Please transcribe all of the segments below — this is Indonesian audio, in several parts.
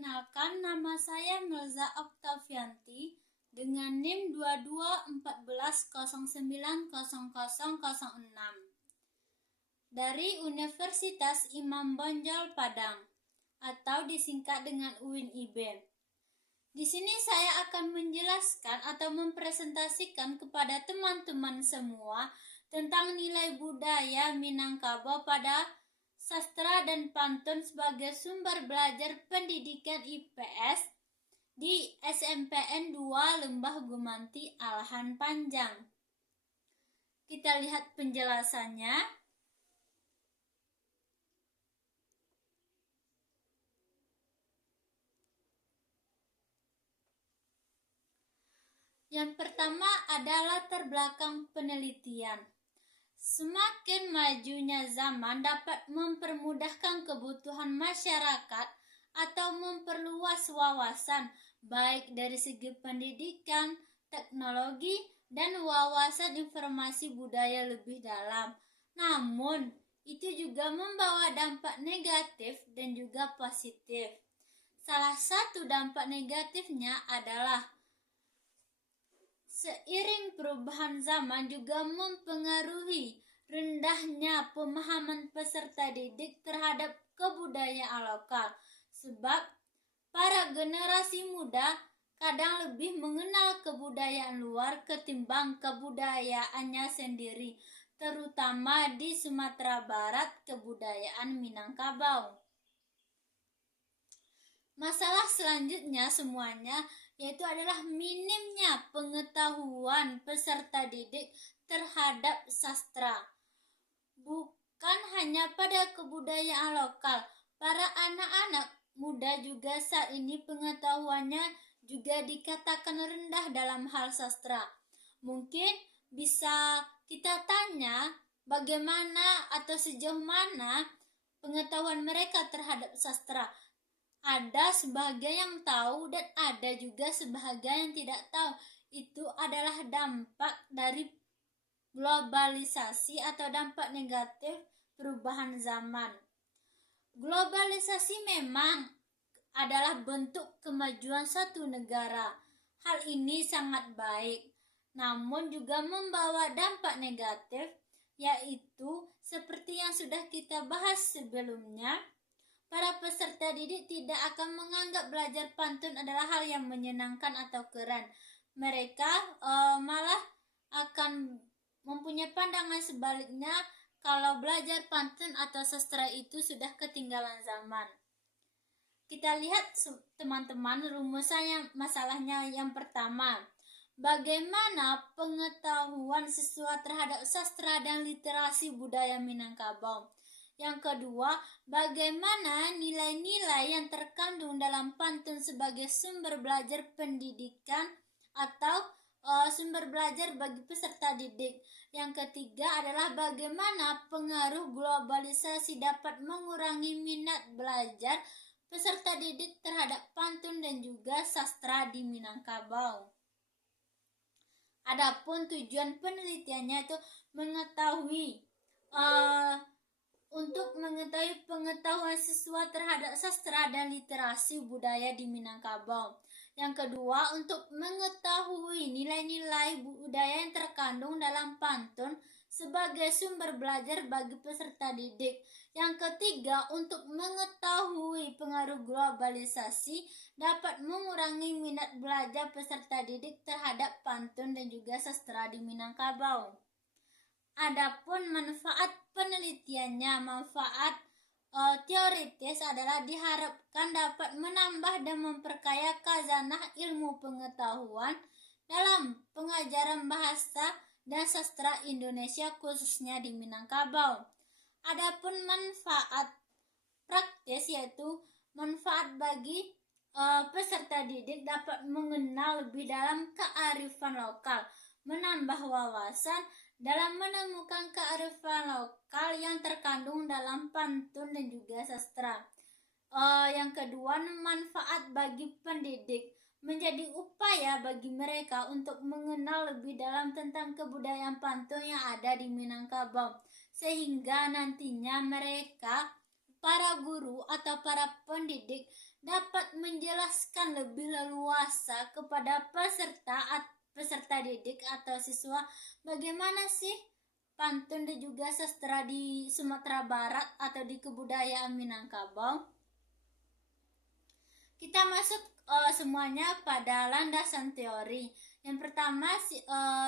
Perkenalkan, nama saya Melza Oktavianti dengan NIM 2214090006 dari Universitas Imam Bonjol Padang atau disingkat dengan UIN IB. Di sini saya akan menjelaskan atau mempresentasikan kepada teman-teman semua tentang nilai budaya Minangkabau pada sastra dan pantun sebagai sumber belajar pendidikan IPS di SMPN 2 Lembah Gumanti Alahan Panjang. Kita lihat penjelasannya. Yang pertama adalah latar belakang penelitian. Semakin majunya zaman dapat mempermudahkan kebutuhan masyarakat atau memperluas wawasan, baik dari segi pendidikan, teknologi, dan wawasan informasi budaya lebih dalam. Namun, itu juga membawa dampak negatif dan juga positif. Salah satu dampak negatifnya adalah seiring perubahan zaman juga mempengaruhi rendahnya pemahaman peserta didik terhadap kebudayaan lokal, sebab para generasi muda kadang lebih mengenal kebudayaan luar ketimbang kebudayaannya sendiri, terutama di Sumatera Barat kebudayaan Minangkabau. Masalah selanjutnya semuanya yaitu adalah minimnya pengetahuan peserta didik terhadap sastra. Bukan hanya pada kebudayaan lokal, para anak-anak muda juga saat ini pengetahuannya juga dikatakan rendah dalam hal sastra. Mungkin bisa kita tanya bagaimana atau sejauh mana pengetahuan mereka terhadap sastra. Ada sebagian yang tahu dan ada juga sebagian yang tidak tahu. Itu adalah dampak dari globalisasi atau dampak negatif perubahan zaman. Globalisasi memang adalah bentuk kemajuan suatu negara. Hal ini sangat baik, namun juga membawa dampak negatif, yaitu seperti yang sudah kita bahas sebelumnya. Para peserta didik tidak akan menganggap belajar pantun adalah hal yang menyenangkan atau keren. Mereka malah akan mempunyai pandangan sebaliknya kalau belajar pantun atau sastra itu sudah ketinggalan zaman. Kita lihat teman-teman rumusannya, masalahnya yang pertama. Bagaimana pengetahuan siswa terhadap sastra dan literasi budaya Minangkabau? Yang kedua, bagaimana nilai-nilai yang terkandung dalam pantun sebagai sumber belajar pendidikan atau sumber belajar bagi peserta didik. Yang ketiga adalah bagaimana pengaruh globalisasi dapat mengurangi minat belajar peserta didik terhadap pantun dan juga sastra di Minangkabau. Adapun tujuan penelitiannya itu untuk mengetahui pengetahuan siswa terhadap sastra dan literasi budaya di Minangkabau. Yang kedua, untuk mengetahui nilai-nilai budaya yang terkandung dalam pantun sebagai sumber belajar bagi peserta didik. Yang ketiga, untuk mengetahui pengaruh globalisasi dapat mengurangi minat belajar peserta didik terhadap pantun dan juga sastra di Minangkabau. Adapun manfaat penelitiannya, manfaat teoritis adalah diharapkan dapat menambah dan memperkaya khazanah ilmu pengetahuan dalam pengajaran bahasa dan sastra Indonesia khususnya di Minangkabau. Adapun manfaat praktis yaitu manfaat bagi peserta didik dapat mengenal lebih dalam kearifan lokal, menambah wawasan dalam menemukan kearifan lokal yang terkandung dalam pantun dan juga sastra. Yang kedua, manfaat bagi pendidik, menjadi upaya bagi mereka untuk mengenal lebih dalam tentang kebudayaan pantun yang ada di Minangkabau, sehingga nantinya mereka, para guru atau para pendidik dapat menjelaskan lebih leluasa kepada peserta didik atau siswa bagaimana sih pantun dan juga sastra di Sumatera Barat atau di kebudayaan Minangkabau. Kita masuk semuanya pada landasan teori. Yang pertama,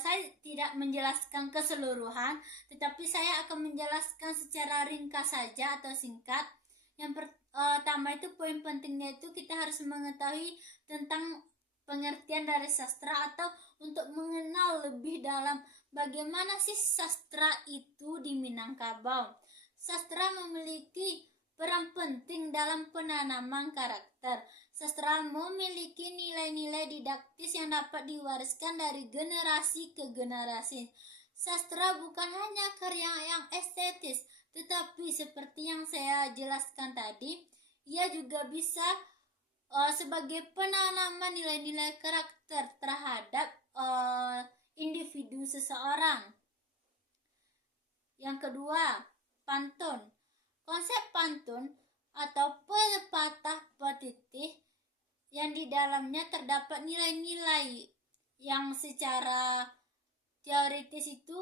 saya tidak menjelaskan keseluruhan, tetapi saya akan menjelaskan secara ringkas saja atau singkat. Yang pertama itu poin pentingnya itu kita harus mengetahui tentang pengertian dari sastra atau untuk mengenal lebih dalam bagaimana sih sastra itu di Minangkabau. Sastra memiliki peran penting dalam penanaman karakter. Sastra memiliki nilai-nilai didaktis yang dapat diwariskan dari generasi ke generasi. Sastra bukan hanya karya yang estetis, tetapi seperti yang saya jelaskan tadi, ia juga bisa sebagai penanaman nilai-nilai karakter terhadap individu seseorang. Yang kedua, pantun. Konsep pantun atau pepatah petitih yang di dalamnya terdapat nilai-nilai yang secara teoritis itu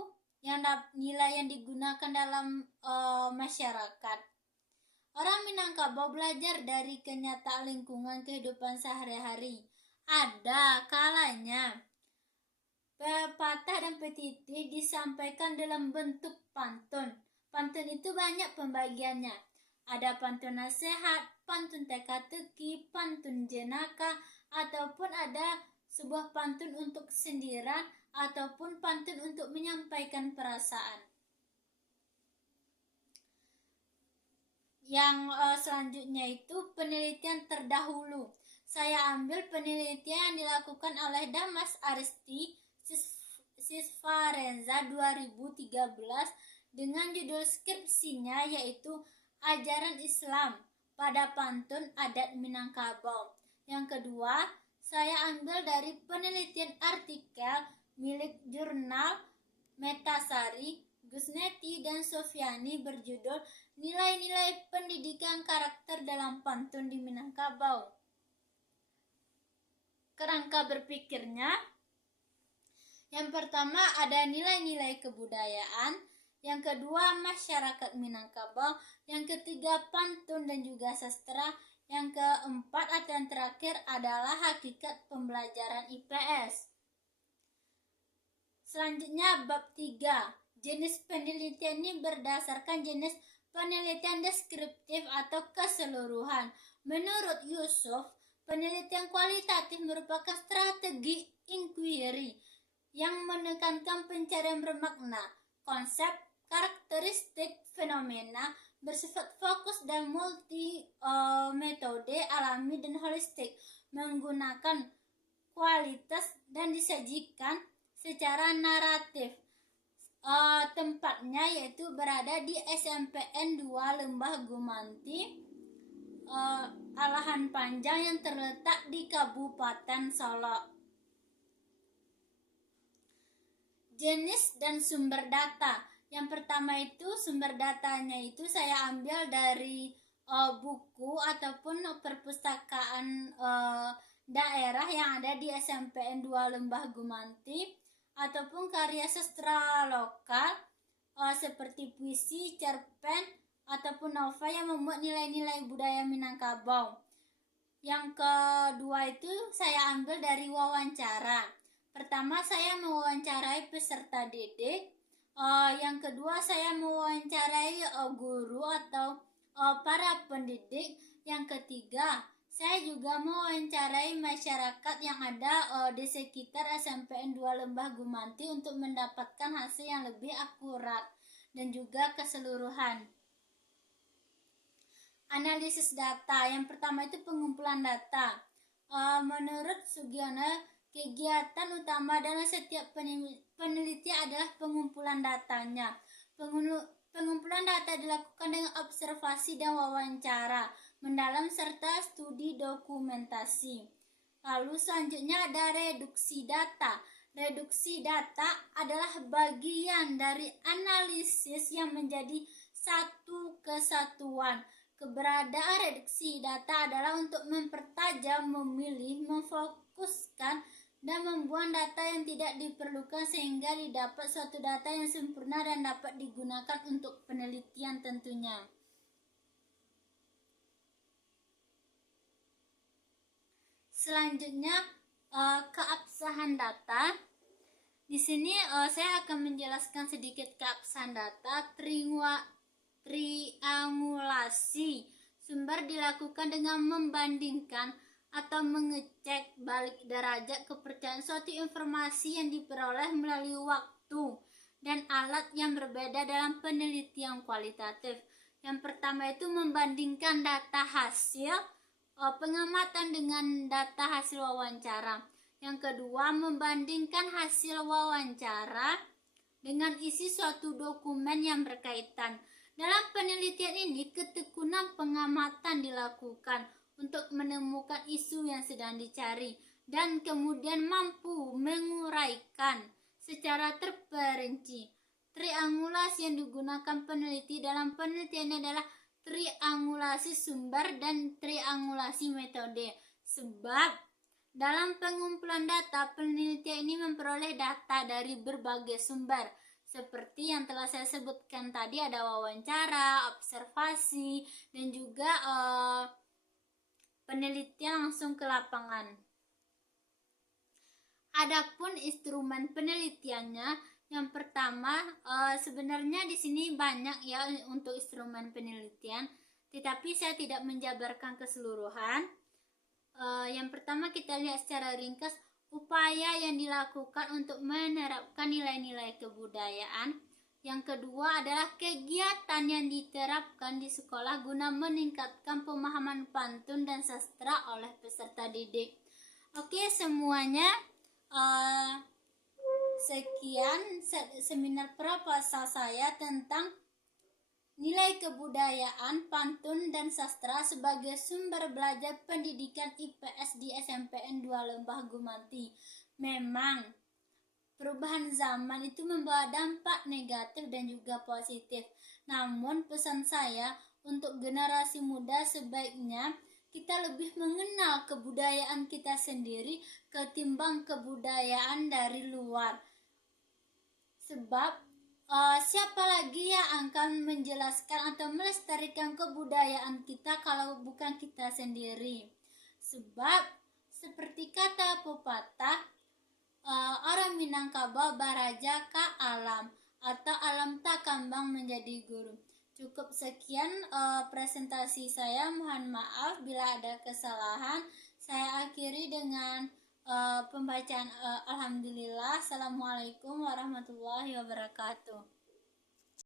nilai yang digunakan dalam masyarakat. Orang Minangkabau belajar dari kenyataan lingkungan kehidupan sehari-hari. Ada kalanya pepatah dan petitih disampaikan dalam bentuk pantun. Pantun itu banyak pembagiannya. Ada pantun nasihat, pantun teka-teki, pantun jenaka, ataupun ada sebuah pantun untuk sindiran, ataupun pantun untuk menyampaikan perasaan. Yang selanjutnya itu penelitian terdahulu. Saya ambil penelitian yang dilakukan oleh Damas Aristi Sisvarenza 2013 dengan judul skripsinya yaitu Ajaran Islam pada Pantun Adat Minangkabau. Yang kedua, saya ambil dari penelitian artikel milik jurnal Metasari, Gusneti dan Sofiani berjudul Nilai-nilai Pendidikan Karakter dalam Pantun di Minangkabau. Kerangka berpikirnya, yang pertama ada nilai-nilai kebudayaan, yang kedua masyarakat Minangkabau, yang ketiga pantun dan juga sastra, yang keempat atau yang terakhir adalah hakikat pembelajaran IPS. Selanjutnya bab 3. Jenis penelitian ini berdasarkan jenis penelitian deskriptif atau keseluruhan. Menurut Yusuf, penelitian kualitatif merupakan strategi inquiry yang menekankan pencarian bermakna, konsep, karakteristik fenomena, bersifat fokus dan multi metode alami dan holistik, menggunakan kualitas dan disajikan secara naratif. Tempatnya yaitu berada di SMPN 2 Lembah Gumanti, Alahan Panjang yang terletak di Kabupaten Solok. Jenis dan sumber data. Yang pertama itu sumber datanya itu saya ambil dari buku ataupun perpustakaan daerah yang ada di SMPN 2 Lembah Gumanti, ataupun karya sastra lokal seperti puisi, cerpen, ataupun novel yang memuat nilai-nilai budaya Minangkabau. Yang kedua itu saya ambil dari wawancara. Pertama saya mewawancarai peserta didik, yang kedua saya mewawancarai guru atau para pendidik, yang ketiga saya juga mewawancarai masyarakat yang ada di sekitar SMPN 2 Lembah Gumanti untuk mendapatkan hasil yang lebih akurat dan juga keseluruhan. Analisis data. Yang pertama itu pengumpulan data. Menurut Sugiono, kegiatan utama dalam setiap peneliti adalah pengumpulan datanya. Pengumpulan data dilakukan dengan observasi dan wawancara mendalam serta studi dokumentasi. Lalu selanjutnya ada reduksi data. Reduksi data adalah bagian dari analisis yang menjadi satu kesatuan. Keberadaan reduksi data adalah untuk mempertajam, memilih, memfokuskan, dan membuang data yang tidak diperlukan sehingga didapat suatu data yang sempurna dan dapat digunakan untuk penelitian tentunya. Selanjutnya, keabsahan data. Di sini saya akan menjelaskan sedikit keabsahan data. Triangulasi sumber dilakukan dengan membandingkan atau mengecek balik derajat kepercayaan suatu informasi yang diperoleh melalui waktu dan alat yang berbeda dalam penelitian kualitatif. Yang pertama itu membandingkan data hasil pengamatan dengan data hasil wawancara. Yang kedua, membandingkan hasil wawancara dengan isi suatu dokumen yang berkaitan. Dalam penelitian ini, ketekunan pengamatan dilakukan untuk menemukan isu yang sedang dicari dan kemudian mampu menguraikan secara terperinci. Triangulasi yang digunakan peneliti dalam penelitian adalah triangulasi sumber dan triangulasi metode. Sebab dalam pengumpulan data, penelitian ini memperoleh data dari berbagai sumber. Seperti yang telah saya sebutkan tadi, ada wawancara, observasi, dan juga penelitian langsung ke lapangan. Adapun instrumen penelitiannya, yang pertama sebenarnya di sini banyak ya untuk instrumen penelitian, tetapi saya tidak menjabarkan keseluruhan. Yang pertama kita lihat secara ringkas upaya yang dilakukan untuk menerapkan nilai-nilai kebudayaan. Yang kedua adalah kegiatan yang diterapkan di sekolah guna meningkatkan pemahaman pantun dan sastra oleh peserta didik. Oke semuanya, sekian seminar proposal saya tentang nilai kebudayaan, pantun, dan sastra sebagai sumber belajar pendidikan IPS di SMPN 2 Lembah Gumanti. Memang perubahan zaman itu membawa dampak negatif dan juga positif. Namun pesan saya untuk generasi muda, sebaiknya kita lebih mengenal kebudayaan kita sendiri ketimbang kebudayaan dari luar. Sebab siapa lagi yang akan menjelaskan atau melestarikan kebudayaan kita kalau bukan kita sendiri? Sebab seperti kata pepatah, orang Minangkabau baraja ka alam, atau alam tak kambang menjadi guru. Cukup sekian presentasi saya. Mohon maaf bila ada kesalahan. Saya akhiri dengan pembacaan alhamdulillah. Assalamualaikum warahmatullahi wabarakatuh.